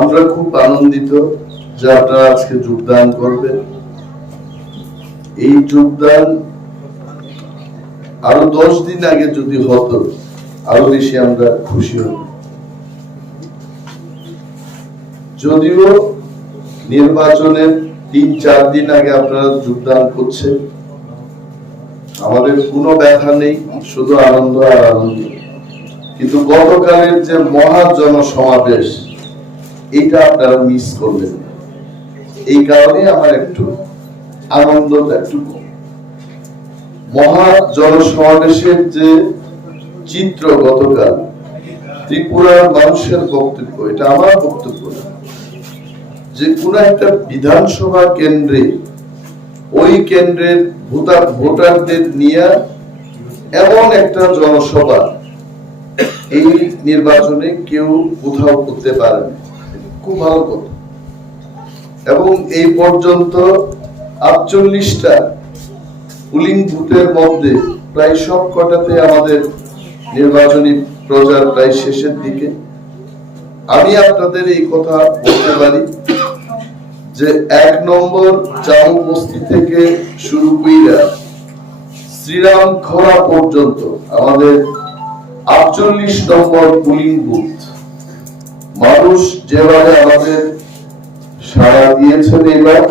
আমরা খুব আনন্দিত যে আপনারা আজকে যোগদান করবেন। এই যোগদান আরো 10 দিন আগে যদি হতো আরো বেশি আমরা খুশি হব। যদিও নির্বাচনের 3-4 দিন আগে আপনারা যোগদান করছেন, আমাদের কোনো ব্যথা নেই, শুধু আনন্দ আর আনন্দ। কিন্তু গতকালের যে মহা জনসমাবেশ, এটা আপনারা মিস করবেন। এই কারণে আমার একটু আনন্দটা একটু কম। মহা জনসমাবেশের যে চিত্র গতকাল, ত্রিপুরার মানুষের বক্তব্য, এটা আমার বক্তব্য না, যে কোন একটা বিধানসভা কেন্দ্রে ওই কেন্দ্রের ভোটারদের নিয়ে এমন একটা জনসভা এই নির্বাচনে কেউ কোথাও করতে পারে না। খুব ভালো কথা। এবং এই পর্যন্ত 48টা পুলিং বুথের মধ্যে প্রায় সব কটাতে আমাদের নির্বাচনী প্রচার প্রায় শেষের দিকে। আমি আপনাদের এই কথা বলতে পারি যে 1 নম্বর জামু বস্তি থেকে শুরু কইরা শ্রীরাম খরা পর্যন্ত আমাদের 48 নম্বর পুলিং বুথ মানুষ যেভাবে আমাদের সাড়া দিয়েছেন, এবার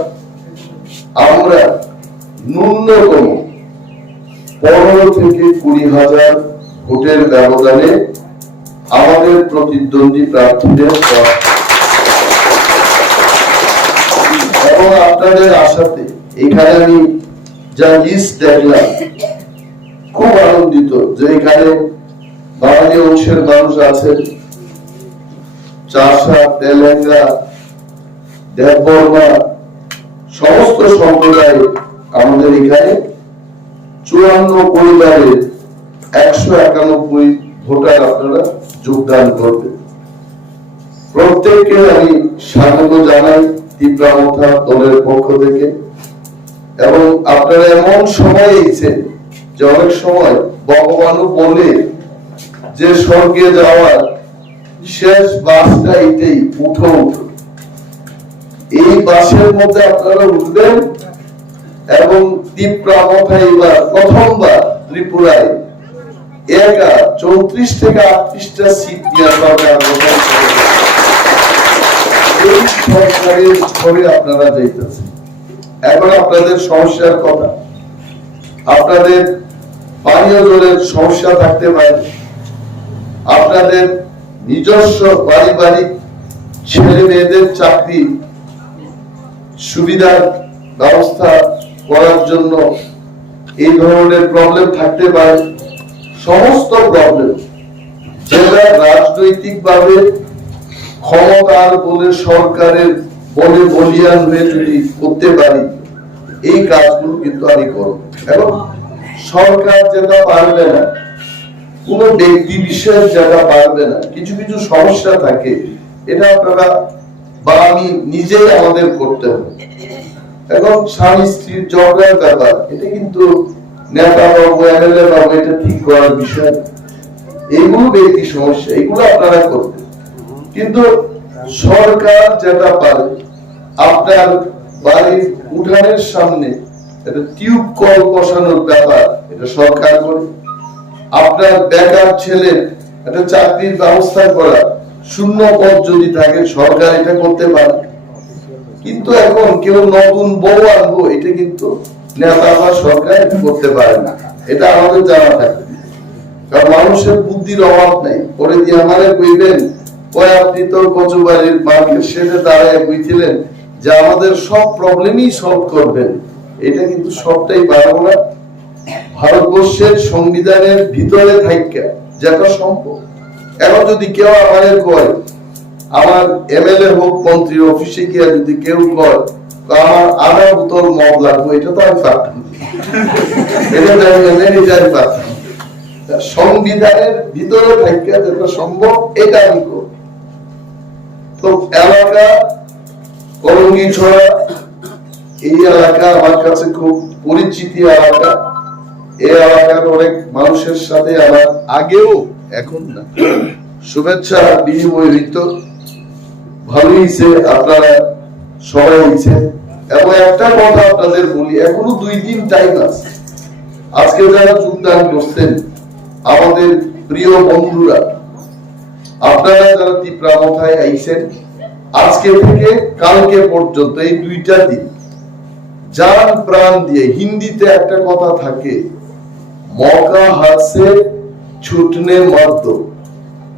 আমরা ন্যূনতম 15 থেকে 20,000 ভোটের ব্যবধানে আমাদের প্রতিদ্বন্দ্বী প্রার্থীদের এবং আপনাদের আশাতে এখানে আমি যা লিস্ট দেখলাম, খুব আনন্দিত যে এখানে বাঙালি অংশের মানুষ আছেন, চাষা, তেলেঙ্গা, দেববর্মা, সমস্ত সম্প্রদায় আমাদের এখানে 54 পরিবারের 191 ভোটার আপনারা যোগদান করবেন। প্রত্যেককে আমি স্বাগত জানাই তীব্রামথা দলের পক্ষ থেকে। এবং আপনারা এমন সময় এসেছেন যে অনেক সময় ভগবানও বলে যে স্বর্গে যাওয়ার শেষ বাসটা এটাই, উঠো উঠো। এই বাসের মধ্যে আপনারা উঠবেন এবং তীব্রামথা এবার প্রথমবার ত্রিপুরায় একা 34 থেকে 38টা সিট নিয়ে সরকার গঠন করে। এই সরকারের ঘরে আপনারা যাইতেছেন। এখন আপনাদের সমস্যার কথা, আপনাদের পানীয় জলের সমস্যা থাকতে পারে, আপনাদের নিজস্ব পারিবারিক ছেলে মেয়েদের চাকরি সুবিধার ব্যবস্থা করার জন্য এই ধরনের প্রবলেম থাকতে পারে। সমস্ত প্রবলেম যেটা রাজনৈতিকভাবে ক্ষমতার বলে সরকারের বলে বলিয়ান হয়ে যদি করতে পারি, এই কাজগুলো কিন্তু আমি করব। এবং সরকার যেটা পারবে না, কোন ব্যক্তি বিশেষ যেটা পারবে না, কিছু কিছু সমস্যা থাকে, এটা আপনারা বা আমি নিজেই আমাদের করতে হবে। এখন স্বামী স্ত্রীর ঝগড়ার ব্যাপার, এটা কিন্তু নেতা বাবু, এমএলএ বাবু এটা ঠিক করার বিষয়। এইগুলো ব্যক্তি সমস্যা, এগুলো আপনারা করবেন। কিন্তু সরকার যেটা পারে, আপনার বাড়ির উঠানের সামনে একটা টিউব কল বসানোর ব্যাপার, এটা সরকার করে। আপনার বেকার ছেলে একটা চাকরির ব্যবস্থা করা, শূন্য পদ যদি থাকে, সরকার এটা করতে পারে। কিন্তু এখন কেউ নতুন বউ আনবো, এটা কিন্তু নেতা বা সরকার করতে পারে না, এটা আমাদের জানা থাকে। কারণ মানুষের বুদ্ধির অভাব নাই। পরে দিয়ে আমাদের কইবেন, ওই আপনি তো কচুবাড়ির মার্কেট শেডে দাঁড়ায় কইছিলেন যে আমাদের সব প্রবলেমই সলভ করবেন। এটা কিন্তু সবটাই পারবো না। ভারতবর্ষের সংবিধানের ভিতরে থাইকা যেটা সম্ভব। এখন যদি কেউ আমাদের কয়, আমার এমএলএ হোক, মন্ত্রীর অফিসে গিয়ে যদি কেউ কয় আমার আধা বোতল মদ লাগবে, এটা তো আমি পারতাম, এটা জানি পারতাম। সংবিধানের ভিতরে থাইকা যেটা সম্ভব, এটা আমি করব। তো এলাকা করঙ্গি ছড়া, এই এলাকা আমার কাছে খুব পরিচিতি এলাকা। এই এলাকার অনেক মানুষের সাথে আমার আগেও, এখন না, শুভেচ্ছা বিনিময় হইত। ভালোই হয়েছে, আপনারা সবাই হয়েছে। এবং একটা কথা আপনাদের বলি, এখনো 2 দিন টাইম আছে। আজকে যারা যোগদান করছেন আমাদের প্রিয় বন্ধুরা, আপনারা যারা তীব্রামথায় আইছেন, আজকে থেকে কালকে পর্যন্ত এই 2টা দিন জান প্রাণ দিয়ে, হিন্দিতে একটা কথা থাকে, মৌকা হাত সে ছুটনে মত দো।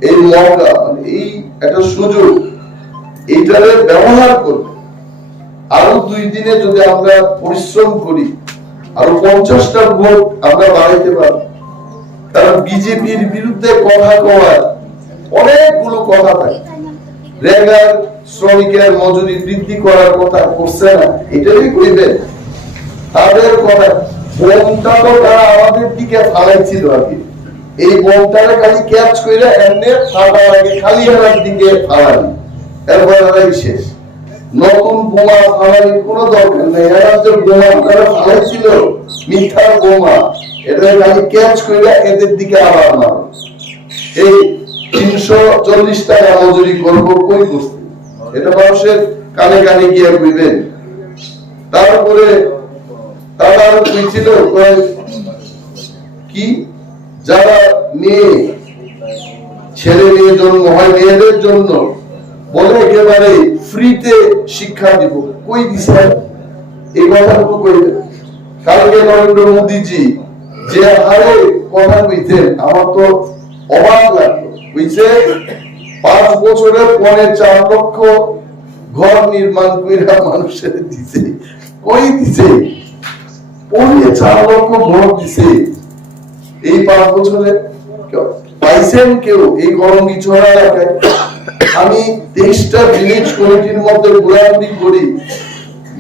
এই মৌকা মানে এই একটা সুযোগ, এইটারে ব্যবহার করবে। আরো 2 দিনে যদি আমরা পরিশ্রম করি, আরো 50টা ভোট আমরা বাড়াইতে পারব। কারণ বিজেপির বিরুদ্ধে কথা কওয়ার অনেকগুলো কথা থাকে। রেগার শ্রমিকের মজুরি বৃদ্ধি করার কথা করছে না, এটাই কইবেন। তাদের কথা বোমটা তো তারা আমাদের দিকে ফালাইছিল আর কি। এই বোমটারে খালি ক্যাচ কইরা এমনি ফাটার আগে খালি হারার দিকে ফালালি, এরপর আরাই শেষ। নতুন বোমা ফালানোর কোনো দরকার নেই। এরা যে বোমা তারা ফালাইছিল, মিথ্যা বোমা, এটা খালি ক্যাচ কইরা এদের দিকে আবার মারো। এই 340 টাকা মজুরি করবো কই করতে, এটা মানুষের কানে কানে গিয়ে কইবেন। তারপরে তারা কইছিল কি, যারা মেয়ে ছেলে মেয়ে জন্ম হয়, মেয়েদের জন্য বলে একেবারে ফ্রিতে শিক্ষা দিব, কই দিছে এই কথাগুলো কইবেন। কালকে নরেন্দ্র মোদীজি যে হারে কথা কইতেন, আমার তো অবাক লাগলো। কইছে 5 বছরে 4.5 লক্ষ ঘর নির্মাণ কইরা মানুষের দিছে, কই দিছে? 4.5 লক্ষ ঘর দিছে এই 5 বছরে। পাইছেন কেউ এই গরমগিছড়া এলাকায়? আমি 23টা ভিলেজ কমিটির মধ্যে ঘোরাঘুরি করি,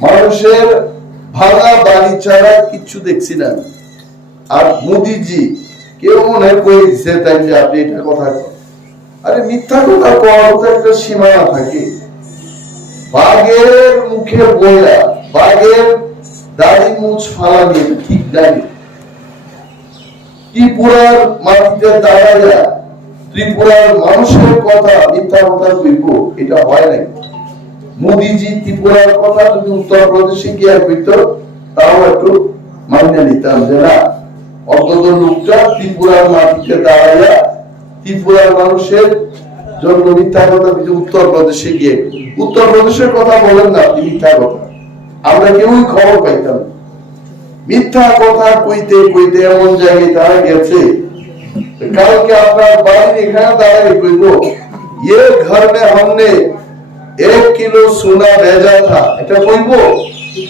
মানুষের ভাঙা বাড়ি ছাড়া কিচ্ছু দেখছি না। আর মোদিজি কেউ মনে কই দিছে তাই যে আপনি এটা কথা কন। আরে মিথ্যা কথা কওয়ার তো একটা সীমানা থাকে। বাঘের মুখে বইয়া বাঘের দাড়ি মুছ ফালানি ঠিক নাই। ত্রিপুরার মাটিতে দাঁড়াইয়া ত্রিপুরার মানুষের কথা মিথ্যা কথা কইব, এটা হয় নাই। মোদিজি ত্রিপুরার কথা যদি উত্তরপ্রদেশে গিয়ে কইতো, তাও একটু মানিয়ে নিতাম যে না, অন্তত লোকটা ত্রিপুরার মাটিতে দাঁড়াইয়া ত্রিপুরার মানুষের জন্য মিথ্যা কথা কিছু উত্তরপ্রদেশে গিয়ে। উত্তরপ্রদেশের কথা বলেন না, মিথ্যা কথা আমরা কেউই খবর পাইতাম। মিথ্যা কথা কইতে কইতে এমন জায়গায় তারা গেছে, কালকে আপনার বাড়ির এখানে দাঁড়াই কইব, ये घर में हमने 1 किलो सोना भेजा था, এটা কইব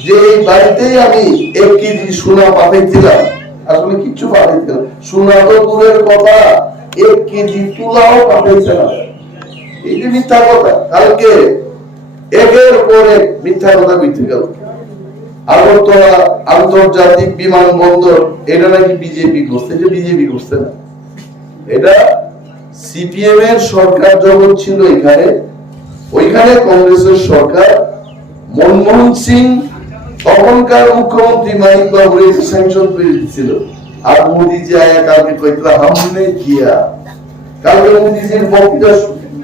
যে এই বাড়িতেই আমি 1 কেজি সোনা পাঠাইছিলাম? আসলে কিছু পাঠাইছিলাম, সোনা তো দূরের কথা, 1 কেজি তুলাও পাঠাইছে না। এই যে মিথ্যা কথা, কালকে একের পর এক মিথ্যা কথা কইতে গেল। আগরতলা আন্তর্জাতিক বিমানবন্দর, এটা নাকি বিজেপি করছে, যে বিজেপি করছে না, এটা সিপিএম এর সরকার যখন ছিল এখানে, ওইখানে কংগ্রেসের সরকার, মনমোহন সিং তখনকার মুখ্যমন্ত্রী মানিক বাবুর স্যাংশন করে দিয়েছিল। আর মোদিজি আয়া কালকে কইতলা হামনে কিয়া। কালকে মোদিজির বক্তৃতা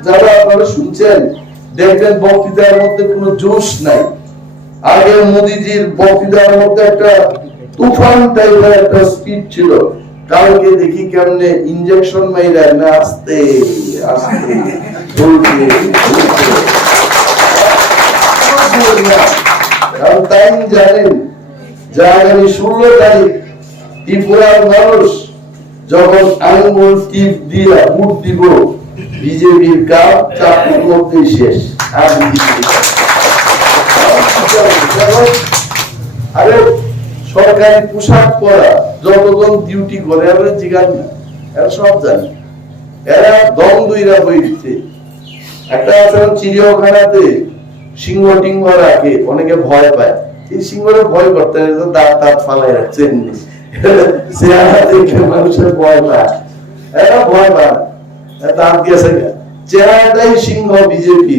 যারা আপনারা শুনছেন, দেখবেন বক্তৃতার মধ্যে কোনো জোশ নাই। আগে মোদিজির বক্তৃতার মধ্যে একটা তুফান টাইপের একটা স্পিড ছিল। কালকে দেখি কেমনে ইনজেকশন মাইরা না আস্তে আস্তে বলতে টাইম জানেন যে আগামী 16 তারিখ ত্রিপুরার মানুষ যখন আঙ্গুল টিপ দিয়ে ভোট দিব, বিজেপির কাপ চাকরি করতে শেষ। আরে সরকারি পোশাক পরা যতজন ডিউটি করে আমরা জিগান না, এরা সব জানে। এরা দম দুইরা বই দিচ্ছে। একটা আছে চিড়িয়াখানাতে সিংহ টিংহ রাখে, অনেকে ভয় পায়। এই সিংহরে ভয় করতে দাঁত দাঁত ফালাই রাখছেন, চেহারা দেখে মানুষের ভয় পায়। এরা ভয় পায় দাঁত গেছে, চেহারাটাই সিংহ বিজেপি।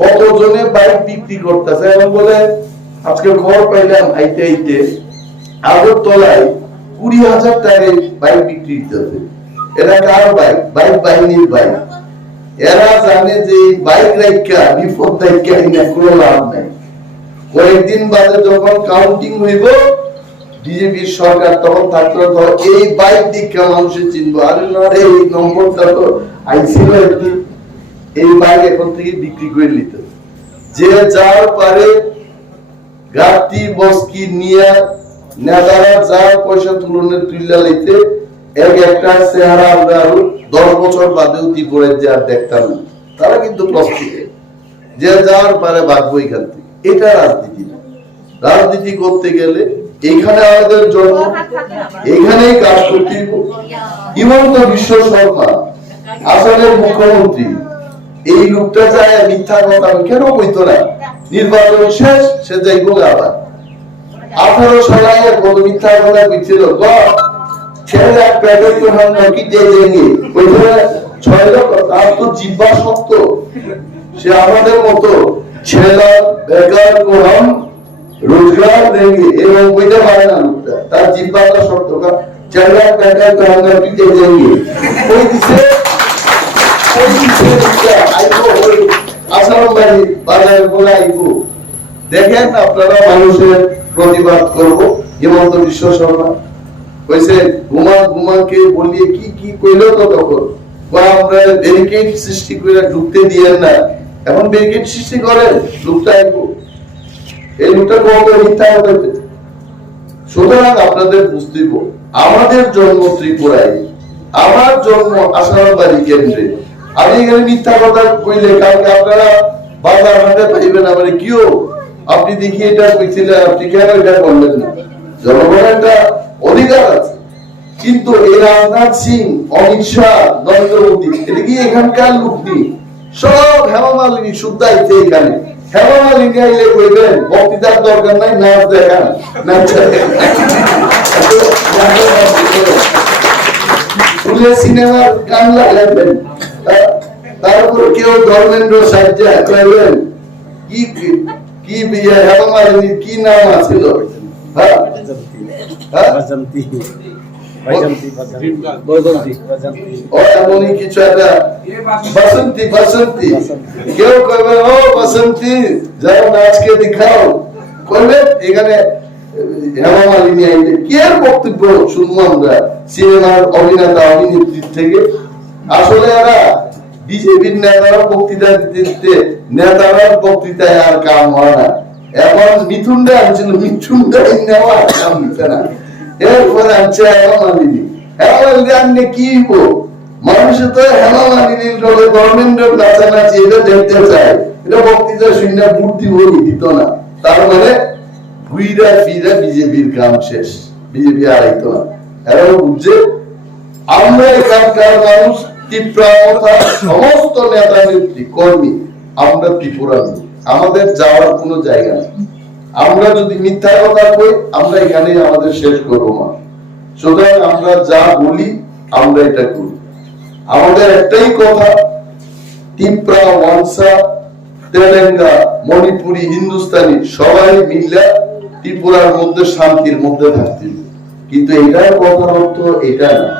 কতজনে বাইক বিক্রি করতেছে, এখন বলে আজকে খবর পাইলাম আইতে আইতে আগরতলায় 20,000 টাকায় বাইক বিক্রি করতেছে। এটা কার বাইক? বাইক বাহিনীর বাইক। এরা জানে যে বাইক রাইকা বিপদ রাইকা কোনো লাভ নাই। কয়েকদিন বাদে যখন কাউন্টিং হইব বিজেপির সরকার তখন থাকতো এই বাইক দীক্ষা মানুষের চিনবো, আরে না রে এই নম্বরটা তো আইছিল একটি, এই বাইক এখন থেকে বিক্রি করে নিত। যে যার পারে গাড়ি বস্কি নিয়ে নেতারা যার পয়সা তুলনের তুইলা লইতে এক একটা চেহারা আমরা আরো 10 বছর বাদেও ত্রিপুরায় যে আর দেখতাম না। তারা কিন্তু প্রস্তুত, যে যার পারে ভাগবো এখান থেকে। এটা রাজনীতি না। রাজনীতি করতে গেলে এখানে আমাদের জন্য এখানেই কাজ করতে হবে। হিমন্ত বিশ্ব শর্মা আসামের মুখ্যমন্ত্রী, এই লোকটা যায় মিথ্যা কথা কেন কইতো না? নির্বাচন শেষ, সে যাইব আবার 18 সালে কত মিথ্যা কথা কইছিল, ছেলেরা পেটে তো হাম নাকি দিয়ে দেঙ্গে কইতো 6 লক্ষ। তার তো জিহ্বা শক্ত, সে আমাদের মতো ছেলেরা বেকার কো হাম রোজগার দেঙ্গে এবং কইতে পারে না লোকটা, তার জিহ্বাটা শক্ত। ছেলেরা পেটে তো হাম নাকি দিয়ে দেঙ্গে কই দিছে, কই দিছে আইবো ওই আসাম বাড়ি বাজারে বলে আইবো। দেখেন আপনারা মানুষের প্রতিবাদ করব। হিমন্ত বিশ্ব শর্মা কইছে ঘুমাকে বলিয়ে কি কি কইলো তো তখন আমরা ব্যারিকেড সৃষ্টি করে ঢুকতে দিয়েন না, এখন ব্যারিকেড সৃষ্টি করেন লোকটা আইবো। এই লোকটা কত মিথ্যা কথা। সুতরাং আপনাদের বুঝতে হবে আমাদের জন্ম ত্রিপুরায়, আমার জন্ম আসামবাড়ি কেন্দ্রে। আমি এখানে মিথ্যা কথা কইলে কালকে আপনারা বাজার হাটে পাইবেন আমার কিও আপনি দেখি এটা কইছিলেন, আপনি কেন এটা করলেন না? জনগণের একটা অধিকার আছে। কিন্তু এই রাজনাথ সিং, অমিত শাহ, নরেন্দ্র মোদী এটা কি এখানকার লোক নেই? সব হেমা মালিনী শুদ্ধাইছে এখানে। হেমা মালিনী আইলে কইবেন বক্তৃতার দরকার নাই, নাচ দেখান, নাচ সিনেমার গান লাগাবেন। তারপর কেউ ধর্মেন্দ্র সাহিত্যে কইবেন কি কি বিয়ে হেমা মালিনীর কি নাম আছিল? হ্যাঁ কিছু একটা বসন্তী, বসন্তী কেউ কইবে ও বসন্তী যাও নাচকে দেখাও, কইবে এখানে হেমা মালিনী আইলে কি আর বক্তব্য শুনবো আমরা সিনেমার অভিনেতা অভিনেত্রীর থেকে? আসলে এরা বিজেপির নেতারা বক্তৃতা দিতে নেতারা বক্তৃতায় আর কাম হয় না। এখন মিথুনটা আনছিল, মিথুনটা নেওয়া কাম দিতে না। এরপরে আনছে হেমা মালিনী। হেমা মালিনী আনলে কি মানুষে তো হেমা মালিনীর রোগে গভর্নমেন্টের নাচানাচি এটা দেখতে চায়, এটা বক্তৃতা শুনে ভোট দিব দিত না। তার মানে ঘুইরা ফিরা বিজেপির কাম শেষ, বিজেপি আর আইতো না। এরা বুঝছে আমরা এখানকার মানুষ সমস্ত নেতা নেত্রী কর্মী আমরা ত্রিপুরা, আমাদের যাওয়ার কোনো জায়গা নেই। আমরা যদি মিথ্যা কথা কই আমরা এখানে আমাদের শেষ করবো না। সুতরাং আমরা যা বলি আমরা এটা করি। আমাদের একটাই কথা, ত্রিপুরা, ওয়ানসা, তেলেঙ্গা, মণিপুরি, হিন্দুস্তানি সবাই মিলে ত্রিপুরার মধ্যে শান্তির মধ্যে থাকতে। কিন্তু এটার কথার অর্থ এটা না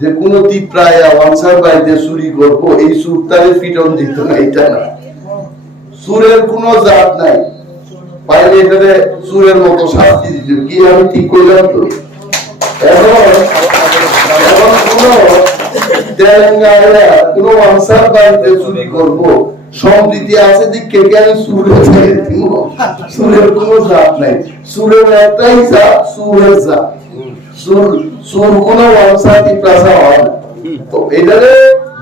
যে কোন ত্রিপুরায় ওয়ানসার বাড়িতে চুরি করবো, এই সুরটারে পিটন দিত না, এটা না। সুরের কোন জাত নাই, পাইলে এটাতে সুরের মতো শাস্তি দিত। কি আমি ঠিক করলাম তো? এখন কোন তেলেঙ্গানা কোন ওয়ানসার বাড়িতে চুরি করবো সম্প্রীতি আছে দিকে আমি সুরের কোন জাত নাই। সুরের একটাই জাত, সুরের জাত। সুর কোন ওয়ানসাতি প্লাসা হয় না। তো এটারে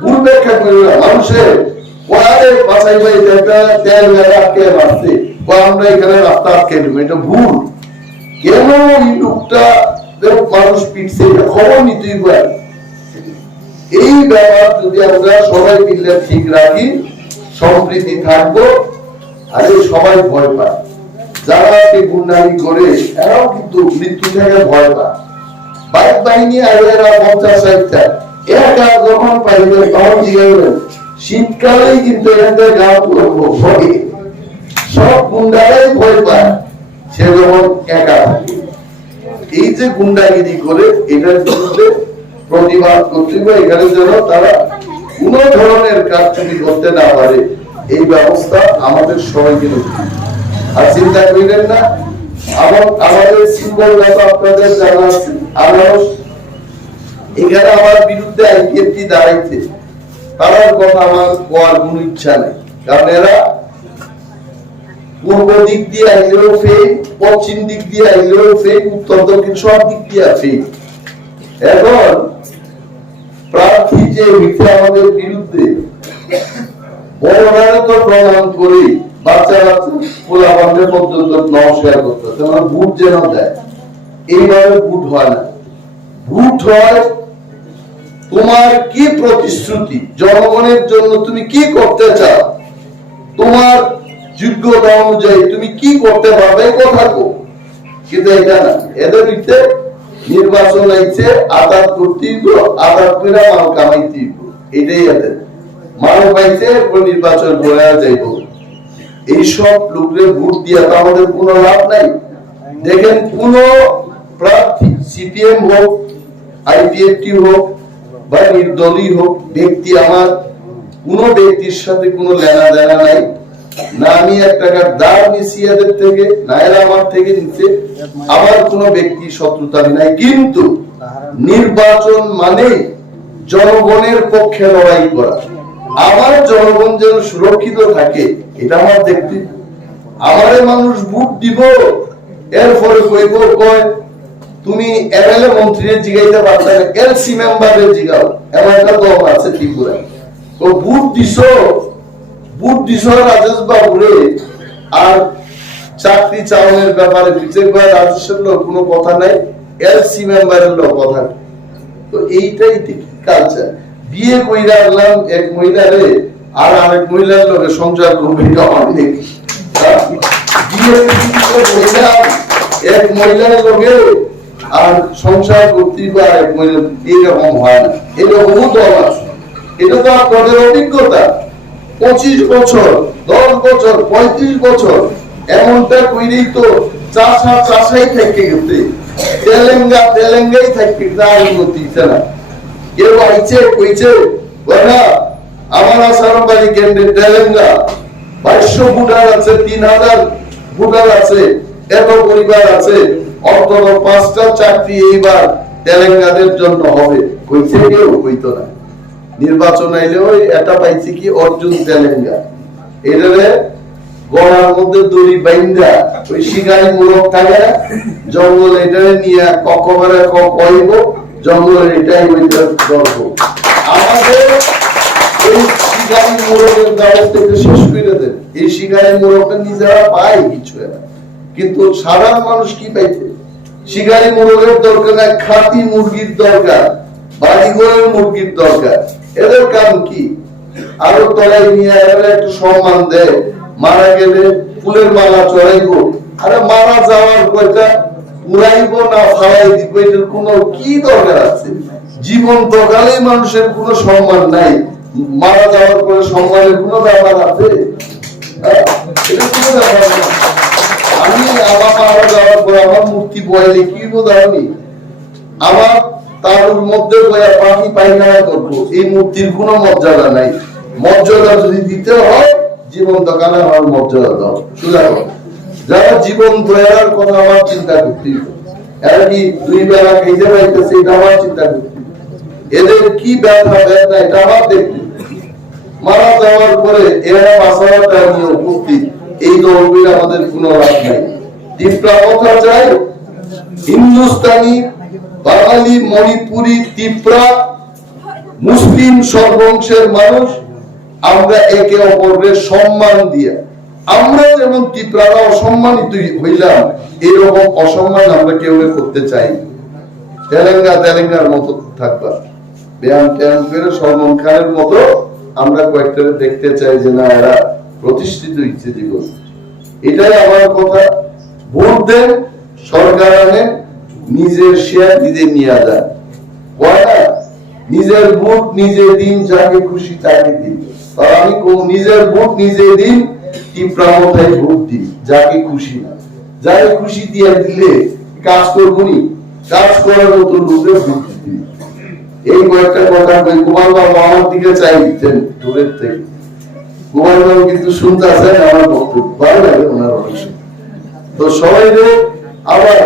ভুল ব্যাখ্যা করি না। মানুষের পরে বাছাই ভাই তেল আটকে মারছে, আমরা এখানে রাস্তা আটকে দেবো, এটা ভুল। কেন এই লোকটা মানুষ পিটছে এটা খবর নিতেই পারে। এই ব্যাপার যদি আমরা সবাই মিলে ঠিক রাখি, সম্প্রীতি থাকবো। আরে সবাই ভয় পায়, যারা গুন্ডামি করে এরাও কিন্তু মৃত্যু থেকে ভয় পায়। বাইক বাহিনী আইলেরা 50-60টা একা যখন পাইবে তখন কি করবেন? শীতকালেই কিন্তু এখানটা গাঁও করবো ভয়ে, সব গুন্ডারাই ভয় পায় সে যখন একা থাকে। এই যে গুন্ডাগিরি করে এটার বিরুদ্ধে প্রতিবাদ করতে হবে। এখানে যেন তারা কোন ধরনের কারচুপি করতে না পারে এই ব্যবস্থা আমাদের সবাইকে নিতে হবে। আর চিন্তা করিলেন না, আমাদের সিম্বল আপনাদের জানা আছে, আনারস। এখানে আমার বিরুদ্ধে আইপিএফটি দাঁড়াইছে, তার কথা আমার কোয়ার কোন ইচ্ছা নেই, কারণ এরা পূর্ব দিক দিয়ে আইলেও ফেক, পশ্চিম দিক দিয়ে আইলেও ফেক, উত্তর দক্ষিণ সব দিক দিয়ে ফেক। এখন প্রার্থী যে মিথ্যা আমাদের বিরুদ্ধে বড়রা তো প্রমাণ করে বাচ্চা বাচ্চা পোলা বান্ধে পর্যন্ত নমস্কার করতে, তোমার ভোট যেন দেয়। এইভাবে ভোট হয় না। ভোট হয় তোমার কি প্রতিশ্রুতি, জনগণের জন্য তুমি কি করতে চাও, তোমার যোগ্যতা অনুযায়ী তুমি কি করতে পারবে কথা কো। কিন্তু এটা না, এদের ভিতরে নির্বাচন আইছে আদাত করতে আদাত করে মাল কামাইতে, এটাই এদের মাল পাইছে নির্বাচন বলে যাইব। এইসব লোকের ভোট দিয়ে তো আমাদের কোনো লাভ নাই। দেখেন কোন প্রার্থী সিপিএম হোক, আইপিএফটি হোক বা নির্দলীয় হোক, ব্যক্তি আমার কোন ব্যক্তির সাথে কোনো লেনা দেনা নাই, না আমি 1 টাকার দাম নিছি এদের থেকে, না এরা আমার থেকে নিচ্ছে, আমার কোন ব্যক্তি শত্রুতা নাই। কিন্তু নির্বাচন মানে জনগণের পক্ষে লড়াই করা, আমার জনগণ যেন সুরক্ষিত থাকে এটা আমার দেখতে। আমারে মানুষ ভোট দিব, এরপরে কইব কয় তুমি এমএলএ মন্ত্রীর জিগাইতে পারবে না, এলসি মেম্বারের জিগাও, এমন একটা দল আছে ত্রিপুরা। তো ভোট দিছ রাজেশ বাবুরে, আর চাকরি চাওয়ানোর ব্যাপারে বিজেপি রাজেশের লোক কোনো কথা নাই, এলসি মেম্বারের লোক কথা। তো এইটাই কালচার। বিয়ে কইরা আনলাম এক মহিলারে, আর আরেক মহিলার লোকে সংসার করবে, বিয়ে মহিলা এক মহিলার লোকে আর সংসার করতে আরেক মহিলা, এইরকম হয় না। এরকমও দল আছে, এটা তো আপনাদের অভিজ্ঞতা। 25 বছর, 10 বছর, 35 বছর এমনটা কইরেই তো চাষাই থেকে গেছে, তেলেঙ্গাই থেকে তার উন্নতি না। কেউ আইছে কইছে না আমার আসার বাড়ি কেন্দ্রে তেলেঙ্গা 2200 ভোটার আছে, 3000 ভোটার আছে, এত পরিবার আছে, অন্তত 5টা চাকরি এইবার তেলেঙ্গাদের জন্য হবে, কইছে কেউ? কইতো না। নির্বাচন আইলে ওই এটা পাইছে কি অর্জুন তেলেঙ্গা, এটারে গড়ার মধ্যে দড়ি বাইন্দা ওই শিকারি মুরগ থাকে জঙ্গল, এটারে নিয়ে ককবারে কইব জঙ্গলের, এটাই ওইটার গর্ব। আমাদের এই শিকারি মুরগের দাওয়াত থেকে শেষ করে দেন। এই শিকারি মুরগটা নিজেরা পায় কিছু না, কিন্তু সাধারণ মানুষ কি পাইছে? শিকারি মুরগের দরকার না, খাঁটি মুরগির দরকার, বাড়িঘরের মুরগির দরকার। এদের কাম কি? আরো তলায় নিয়ে একটু সম্মান দেয়, মারা গেলে ফুলের মালা চড়াইবো, আরে মারা যাওয়ার কয়টা উড়াইবো না ফালাই দিব, এটার কোনো কি দরকার আছে? জীবন দরকারে মানুষের কোনো সম্মান নাই, মারা যাওয়ার পরে সম্মানের কোনো ব্যাপার আছে? এটা কোনো ব্যাপার না। আমি আমার মারা যাওয়ার পরে আমার মূর্তি বয়ালে কি বোঝাবি? আমার তার মধ্যে পাখি পায়খানা করবো, এই মূর্তির কোনো মর্যাদা নাই। মর্যাদা যদি দিতে হয় জীবন দোকানে আমার মর্যাদা দাও, সোজা কথা। যারা জীবন দয়ার কথা আমার চিন্তা করতে, এরা কি 2 বেলা খেতে পাইতেছে এটা আমার চিন্তা করতে, এদের কি ব্যথা বেদনা এটা আমার দেখতে। মারা যাওয়ার পরে এরা বাঁচানোটা নিয়ে উপস্থিত, এই দলগুলি আমাদের কোনো লাভ নাই। ত্রিপুরা কথা চাই, হিন্দুস্তানি, বাঙালি, মণিপুরি, ত্রিপুরা, মুসলিম সর্বংশের মানুষ আমরা একে অপরের সম্মান দিয়ে, আমরা যেমন ত্রিপুরারা অসম্মানিত হইলাম, এরকম অসম্মান আমরা কেউ করতে চাই। তেলেঙ্গার মতো থাকবা, ব্যায়াম ট্যায়াম করে সলমন খানের মতো আমরা কয়েকটা দেখতে চাই যে না এরা প্রতিষ্ঠিত হচ্ছে জীবন। এটাই আমার কথা। ভোট দেন, সরকার আনেন, নিজের শেয়ার নিজে নিয়ে যান। নিজের ভোট নিজে দিন, যাকে খুশি তাকে দিন। আমি নিজের ভোট নিজে দিন, তীব্রতায় ভোট দিন, যাকে খুশি না, যাকে খুশি দিয়ে দিলে কাজ করবো নি, কাজ করার মতো লোকের ভোট দিন। এই কয়েকটা কথা কই। গোপাল বাবু আমার দিকে চাইছেন দূরের থেকে, গোপাল বাবু কিন্তু শুনতে আসেন আমার বক্তব্য, ভালো লাগে ওনার অনেক। তো সবাই আবার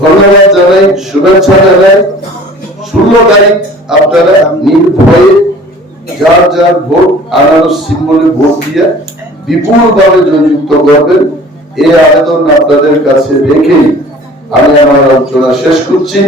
ধন্যবাদ জানাই, শুভেচ্ছা জানাই। 16 তারিখ আপনারা নির্ভয়ে যার যার ভোট আনারস সিম্বলে ভোট দিয়ে বিপুল ভাবে জয়যুক্ত করবেন, এই আবেদন আপনাদের কাছে রেখেই আমি আমার আলোচনা শেষ করছি।